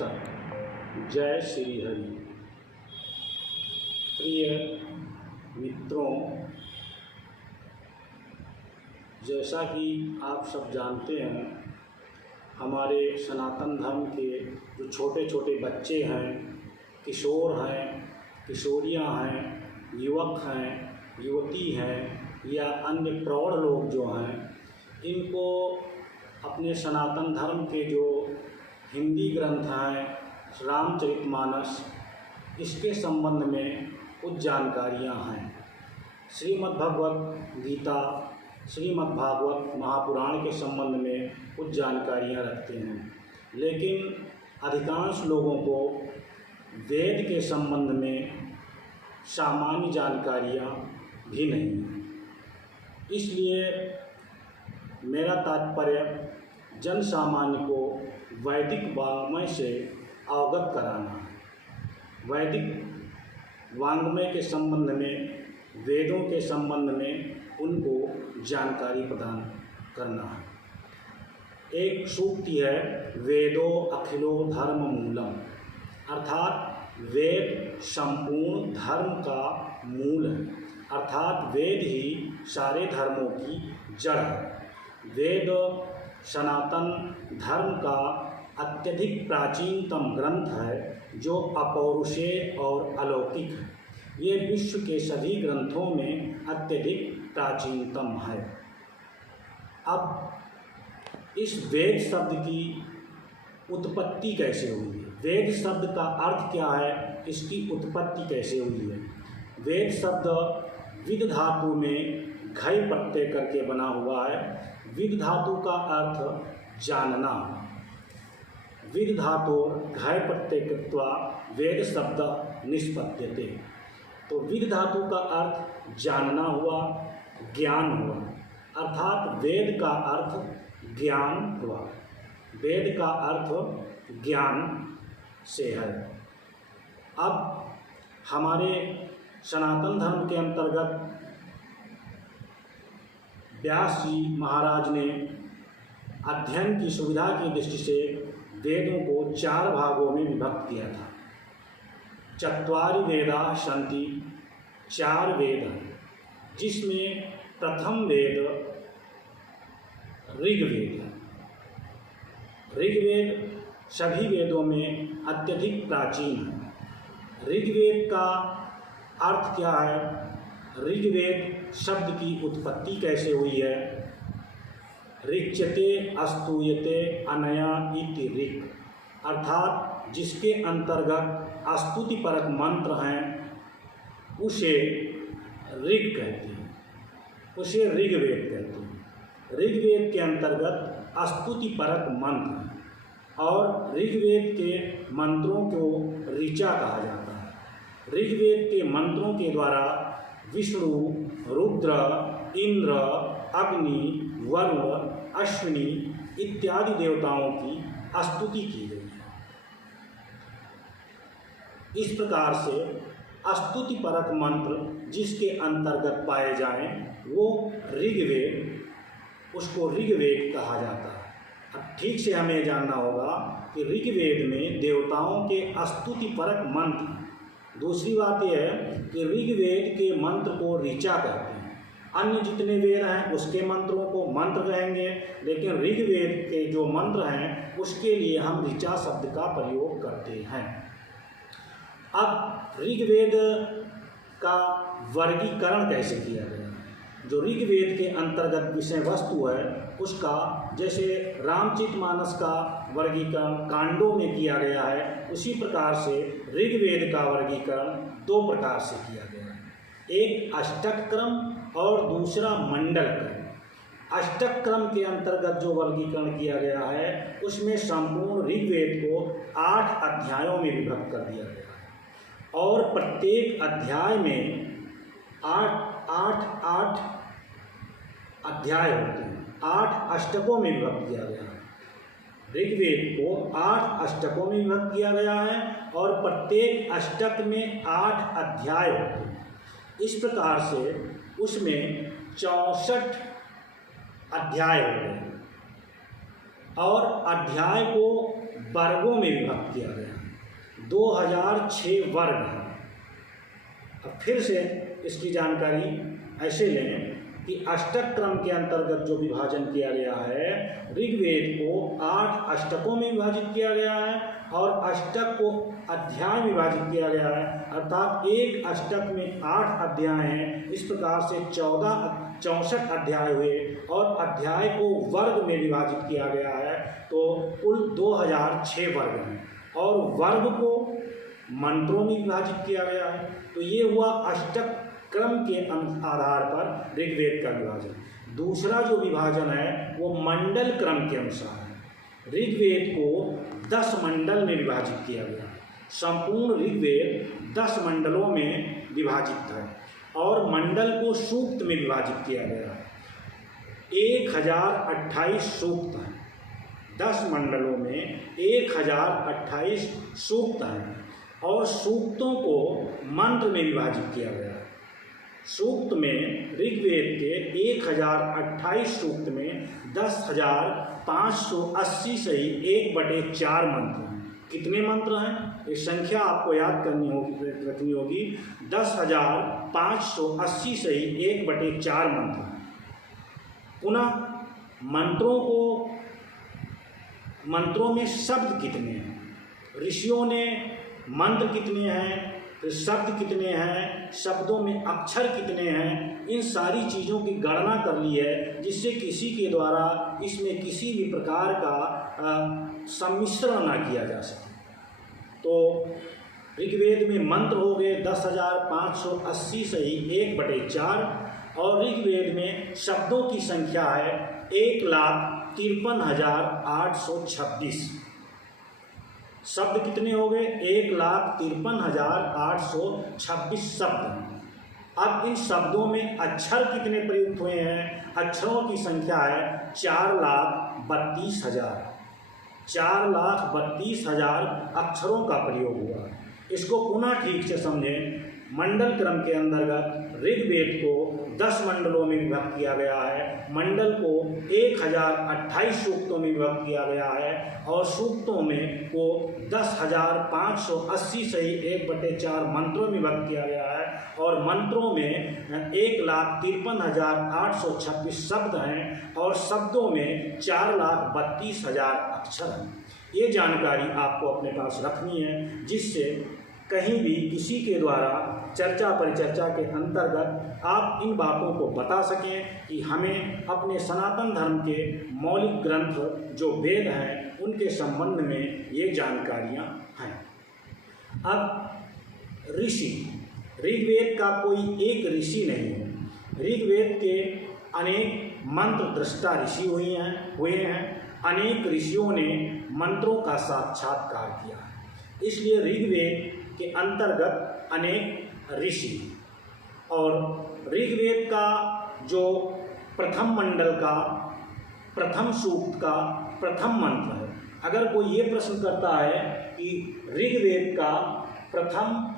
सत। जय श्री हरि। प्रिय मित्रों, जैसा कि आप सब जानते हैं, हमारे सनातन धर्म के जो छोटे छोटे बच्चे हैं, किशोर हैं, किशोरियां हैं, युवक हैं, युवती हैं या अन्य प्रौढ़ लोग जो हैं, इनको अपने सनातन धर्म के जो हिंदी ग्रंथ हैं, रामचरितमानस, इसके संबंध में कुछ जानकारियाँ हैं। श्रीमद्भगवत गीता, श्रीमद्भागवत महापुराण के संबंध में कुछ जानकारियाँ रखते हैं, लेकिन अधिकांश लोगों को वेद के संबंध में सामान्य जानकारियाँ भी नहीं हैं। इसलिए मेरा तात्पर्य जन सामान्य को वैदिक वाङ्मय से अवगत कराना है। वैदिक वाङ्मय के संबंध में, वेदों के संबंध में उनको जानकारी प्रदान करना है। एक सूक्ति है, वेदो अखिलो धर्म मूलम, अर्थात वेद संपूर्ण धर्म का मूल है, अर्थात वेद ही सारे धर्मों की जड़ है। वेद सनातन धर्म का अत्यधिक प्राचीनतम ग्रंथ है, जो अपौरुषेय और अलौकिक है। ये विश्व के सभी ग्रंथों में अत्यधिक प्राचीनतम है। अब इस वेद शब्द की उत्पत्ति कैसे हुई है, वेद शब्द का अर्थ क्या है, इसकी उत्पत्ति कैसे हुई है। वेद शब्द विद धातु में घय प्रत्यय करके बना हुआ है। विद धातु का अर्थ जानना, विद धातु घय प्रत्यय कृत्वा वेद शब्द निष्पद्यते। तो विद धातु का अर्थ जानना हुआ, ज्ञान हुआ, अर्थात वेद का अर्थ ज्ञान हुआ। वेद का अर्थ ज्ञान से है। अब हमारे सनातन धर्म के अंतर्गत व्यास जी महाराज ने अध्ययन की सुविधा की दृष्टि से वेदों को 4 भागों में विभक्त किया था। चत्वारि वेदा सन्ति, 4 वेद हैं, जिसमें प्रथम वेद ऋग्वेद है। ऋग्वेद सभी वेदों में अत्यधिक प्राचीन है। ऋग्वेद का अर्थ क्या है, ऋग्वेद शब्द की उत्पत्ति कैसे हुई है। ऋच्यते अस्तूयते अनया इति ऋक्, अर्थात जिसके अंतर्गत स्तुतिपरक मंत्र हैं, उसे ऋग कहते हैं, उसे ऋग्वेद कहते हैं। ऋग्वेद के अंतर्गत स्तुतिपरक मंत्र हैं और ऋग्वेद के मंत्रों को ऋचा कहा जाता है। ऋग्वेद के मंत्रों के द्वारा विष्णु, रुद्र, इंद्र, अग्नि, वरुण, अश्विनी इत्यादि देवताओं की स्तुति की गई है। इस प्रकार से स्तुतिपरक मंत्र जिसके अंतर्गत पाए जाएं, वो ऋग्वेद, उसको ऋग्वेद कहा जाता है। अब ठीक से हमें जानना होगा कि ऋग्वेद में देवताओं के स्तुतिपरक मंत्र। दूसरी बात यह है कि ऋग्वेद के मंत्र को ऋचा कहते हैं। अन्य जितने वेद हैं उसके मंत्रों को मंत्र कहेंगे, लेकिन ऋग्वेद के जो मंत्र हैं उसके लिए हम ऋचा शब्द का प्रयोग करते हैं। अब ऋग्वेद का वर्गीकरण कैसे किया गया है। जो ऋग्वेद के अंतर्गत विषय वस्तु है उसका, जैसे रामचरितमानस का वर्गीकरण कांडों में किया गया है, उसी प्रकार से ऋग्वेद का वर्गीकरण 2 प्रकार से किया गया है। एक अष्टक क्रम और दूसरा मंडल क्रम। अष्टक क्रम के अंतर्गत जो वर्गीकरण किया गया है, उसमें संपूर्ण ऋग्वेद को 8 अध्यायों में विभक्त कर दिया गया है और प्रत्येक अध्याय में 8 अध्याय होते हैं। 8 अष्टकों में विभक्त किया गया है। ऋग्वेद को 8 अष्टकों में विभक्त किया गया है और प्रत्येक अष्टक में 8 अध्याय होते हैं। इस प्रकार से उसमें 64 अध्याय होते हैं और अध्याय को वर्गों में विभक्त किया गया है। 2006 वर्ग हैं। अब फिर से इसकी जानकारी ऐसे लें कि अष्टक क्रम के अंतर्गत जो विभाजन किया गया है, ऋग्वेद को 8 अष्टकों में विभाजित किया गया है और अष्टक को अध्याय विभाजित किया गया है, अर्थात एक अष्टक में 8 अध्याय हैं। इस प्रकार से 64 अध्याय हुए और अध्याय को वर्ग में विभाजित किया गया है, तो कुल 2006 वर्ग हैं और वर्ग को मंत्रों में विभाजित किया गया है। तो ये हुआ अष्टक क्रम के आधार पर ऋग्वेद का विभाजन। दूसरा जो विभाजन है वो मंडल क्रम के अनुसार है। ऋग्वेद को 10 मंडल में विभाजित किया गया है। संपूर्ण ऋग्वेद 10 मंडलों में विभाजित है और मंडल को सूक्त में विभाजित किया गया है। 1028 सूक्त हैं। 10 मंडलों में 1028 सूक्त हैं और सूक्तों को मंत्र में विभाजित किया गया है। सूक्त में ऋग्वेद के 1028 सूक्त में 10,580 से ही 1/4 मंत्र हैं। कितने मंत्र हैं? ये संख्या आपको याद रखनी होगी। 10,580 से ही 1/4 मंत्र हैं। पुनः मंत्रों में शब्द कितने हैं? ऋषियों ने मंत्र कितने हैं, फिर शब्द कितने हैं, शब्दों में अक्षर कितने हैं, इन सारी चीज़ों की गणना कर ली है, जिससे किसी के द्वारा इसमें किसी भी प्रकार का सम्मिश्रण ना किया जा सके। तो ऋग्वेद में मंत्र हो गए 10,580 से ही 1/4 और ऋग्वेद में शब्दों की संख्या है 1,53,826। शब्द कितने हो गए? 1,53,826 शब्द। अब इन शब्दों में अक्षर कितने प्रयुक्त हुए हैं? अक्षरों की संख्या है 4,32,000। 4,32,000 अक्षरों का प्रयोग हुआ। इसको पुनः ठीक से समझें। मंडल क्रम के अंतर्गत ऋग्वेद को 10 मंडलों में विभक्त किया गया है। मंडल को 1028 सूक्तों में विभक्त किया गया है और सूक्तों में को 10,580 से ही 1/4 मंत्रों में विभक्त किया गया है और मंत्रों में 1,53,826 शब्द हैं और शब्दों में 4,32,000 अक्षर हैं। ये जानकारी आपको अपने पास रखनी है, जिससे कहीं भी किसी के द्वारा चर्चा परिचर्चा के अंतर्गत आप इन बातों को बता सकें कि हमें अपने सनातन धर्म के मौलिक ग्रंथ जो वेद हैं उनके संबंध में ये जानकारियाँ हैं। अब ऋषि, ऋग्वेद का कोई एक ऋषि नहीं है। ऋग्वेद के अनेक मंत्र दृष्टा ऋषि हुए हैं। अनेक ऋषियों ने मंत्रों का साक्षात्कार किया है। इसलिए ऋग्वेद के अंतर्गत अनेक ऋषि और ऋग्वेद का जो प्रथम मंडल का प्रथम सूक्त का प्रथम मंत्र है, अगर कोई ये प्रश्न करता है कि ऋग्वेद का प्रथम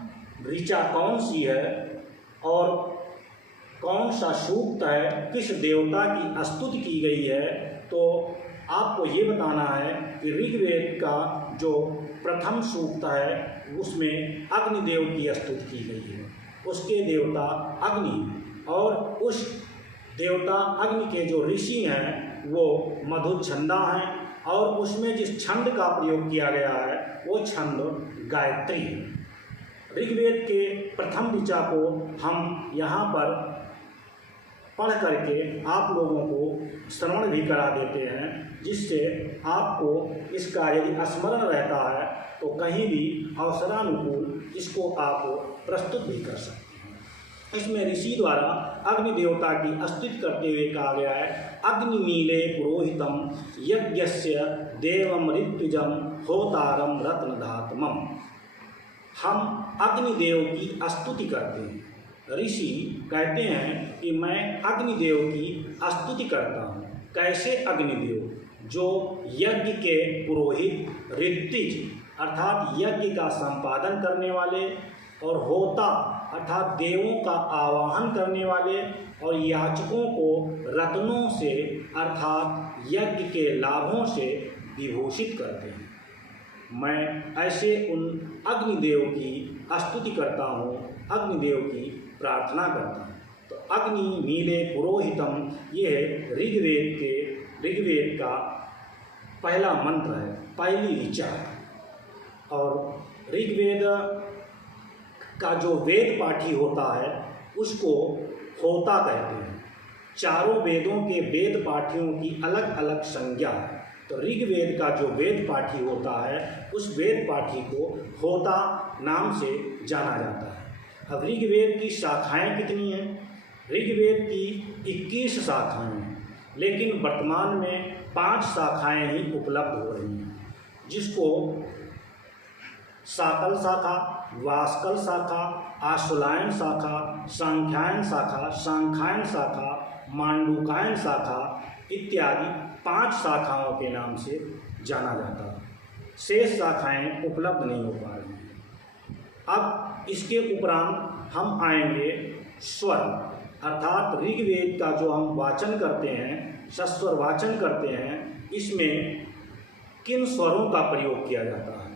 ऋचा कौन सी है और कौन सा सूक्त है, किस देवता की स्तुति की गई है, तो आपको ये बताना है कि ऋग्वेद का जो प्रथम सूक्त है उसमें अग्निदेव की स्तुति की गई है। उसके देवता अग्नि और उस देवता अग्नि के जो ऋषि हैं वो मधुच्छंदा हैं और उसमें जिस छंद का प्रयोग किया गया है वो छंद गायत्री है। ऋग्वेद के प्रथम ऋचा को हम यहाँ पर पढ़ करके आप लोगों को श्रवण भी करा देते हैं, जिससे आपको इसका यदि स्मरण रहता है तो कहीं भी अवसरानुकूल इसको आप प्रस्तुत भी कर सकते हैं। इसमें ऋषि द्वारा अग्नि देवता की स्तुति करते हुए कहा गया है, अग्निमीले पुरोहितम यज्ञस्य देवम ऋत्विजम होतारम रत्नधातमम। हम अग्निदेव की स्तुति करते हैं। ऋषि कहते हैं कि मैं अग्निदेव की स्तुति करता हूँ। कैसे अग्निदेव? जो यज्ञ के पुरोहित, ऋत्विज अर्थात यज्ञ का संपादन करने वाले और होता अर्थात देवों का आवाहन करने वाले और याचकों को रत्नों से अर्थात यज्ञ के लाभों से विभूषित करते हैं। मैं ऐसे उन अग्निदेव की स्तुति करता हूँ, अग्निदेव की प्रार्थना करता हूँ। तो अग्नि मीले पुरोहितम, ये ऋग्वेद का पहला मंत्र है, पहली ऋचा है। और ऋग्वेद का जो वेद पाठी होता है उसको होता कहते हैं। चारों वेदों के वेद पाठियों की अलग अलग संज्ञा है। तो ऋग्वेद का जो वेद पाठी होता है उस वेद पाठी को होता नाम से जाना जाता है। अब ऋग्वेद की शाखाएं कितनी हैं? ऋग्वेद की 21 शाखाएं हैं, लेकिन वर्तमान में 5 शाखाएं ही उपलब्ध हो रही हैं, जिसको साकल शाखा, वास्कल शाखा, आश्वलायन शाखा, सांख्यायन शाखा, सांख्यायन शाखा, मांडूकायन शाखा इत्यादि 5 शाखाओं के नाम से जाना जाता है। शेष शाखाएं उपलब्ध नहीं हो पा रही हैं। अब इसके उपरांत हम आएंगे स्वर, अर्थात ऋग्वेद का जो हम वाचन करते हैं, सस्वर वाचन करते हैं, इसमें किन स्वरों का प्रयोग किया जाता है।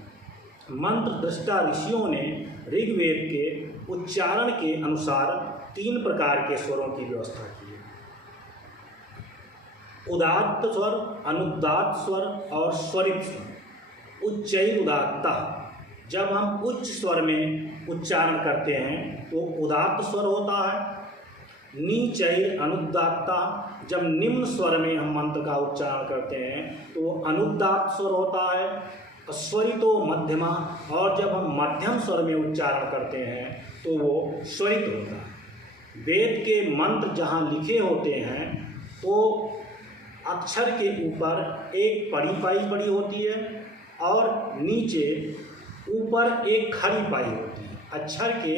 मंत्र दृष्टा ऋषियों ने ऋग्वेद के उच्चारण के अनुसार 3 प्रकार के स्वरों की व्यवस्था की है। उदात्त स्वर, अनुदात्त स्वर और स्वरित स्वर। उच्चैरुदात्तः, जब हम उच्च स्वर में उच्चारण करते हैं तो उदात्त स्वर होता है। नीचैर अनुदात्तः, जब निम्न स्वर में हम मंत्र का उच्चारण करते हैं तो अनुदात्त स्वर होता है। स्वरितो मध्यमा, और जब हम मध्यम स्वर में उच्चारण करते हैं तो वो स्वरित होता है। वेद के मंत्र जहाँ लिखे होते हैं तो अक्षर के ऊपर एक पड़ी पाई पड़ी होती है और नीचे ऊपर एक खड़ी पाई होती है। अक्षर के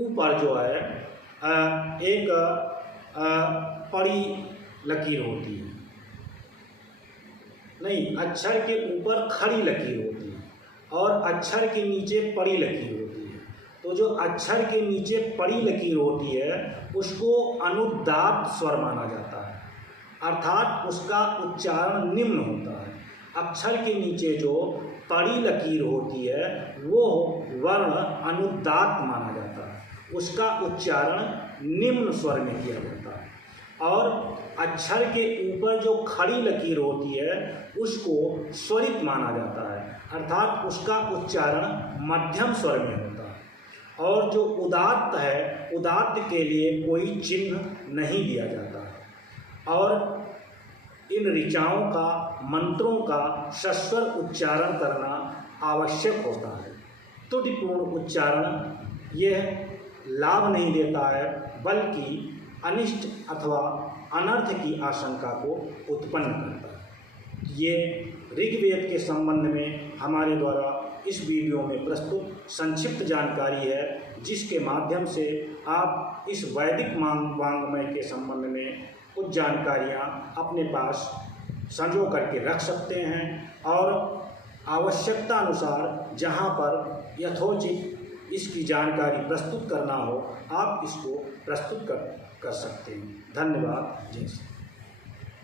ऊपर जो है एक पड़ी लकीर होती है, नहीं, अक्षर के ऊपर खड़ी लकीर होती है और अक्षर के नीचे पड़ी लकीर होती है। तो जो अक्षर के नीचे पड़ी लकीर होती है उसको अनुदात्त स्वर माना जाता है, अर्थात उसका उच्चारण निम्न होता है। अक्षर के नीचे जो पड़ी लकीर होती है वो वर्ण अनुदात्त माना जाता है, उसका उच्चारण निम्न स्वर में किया जाता है। और अक्षर के ऊपर जो खड़ी लकीर होती है उसको स्वरित माना जाता है, अर्थात उसका उच्चारण मध्यम स्वर में होता है। और जो उदात्त है, उदात्त के लिए कोई चिन्ह नहीं दिया जाता है। और इन ऋचाओं का, मंत्रों का सस्वर उच्चारण करना आवश्यक होता है। त्रुटिपूर्ण उच्चारण यह लाभ नहीं देता है, बल्कि अनिष्ट अथवा अनर्थ की आशंका को उत्पन्न करता है। ये ऋग्वेद के संबंध में हमारे द्वारा इस वीडियो में प्रस्तुत संक्षिप्त जानकारी है, जिसके माध्यम से आप इस वैदिक वांग्मय के संबंध में कुछ जानकारियाँ अपने पास संजो करके रख सकते हैं और आवश्यकता अनुसार जहाँ पर यथोचित इसकी जानकारी प्रस्तुत करना हो आप इसको प्रस्तुत कर सकते हैं। धन्यवाद। जय श्री।